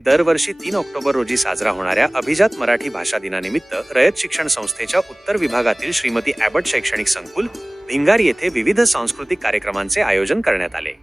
दरवर्षी 3 ऑक्टोबर रोजी साजरा होणाऱ्या अभिजात मराठी भाषा दिनानिमित्त रयत शिक्षण संस्थेच्या उत्तर विभागातील श्रीमती ॲबट शैक्षणिक संकुल भिंगार येथे विविध सांस्कृतिक कार्यक्रमांचे आयोजन करण्यात आले।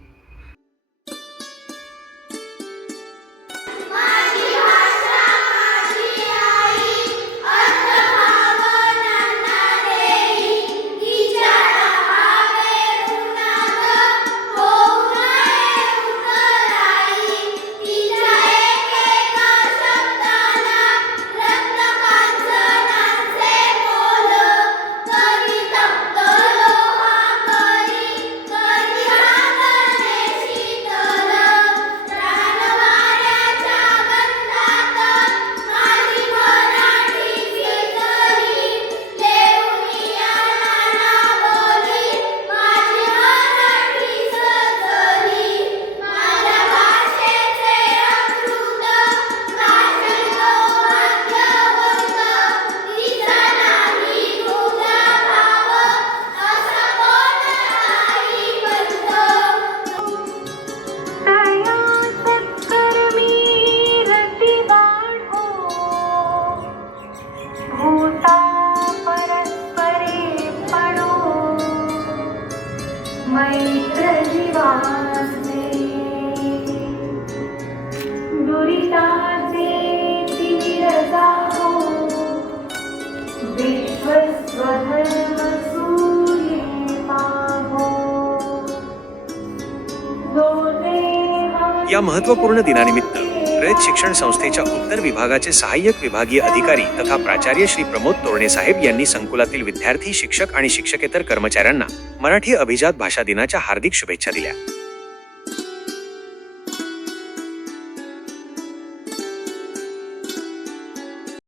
या महत्त्वपूर्ण दिनानिमित्त रयत शिक्षण संस्थेच्या उत्तर विभागाचे सहाय्यक विभागीय अधिकारी तथा प्राचार्य श्री प्रमोद तोरणे साहेब यांनी संकुलातील विद्यार्थी, शिक्षक आणि शिक्षकेतर कर्मचाऱ्यांना मराठी अभिजात भाषा दिनाच्या हार्दिक शुभेच्छा दिल्या।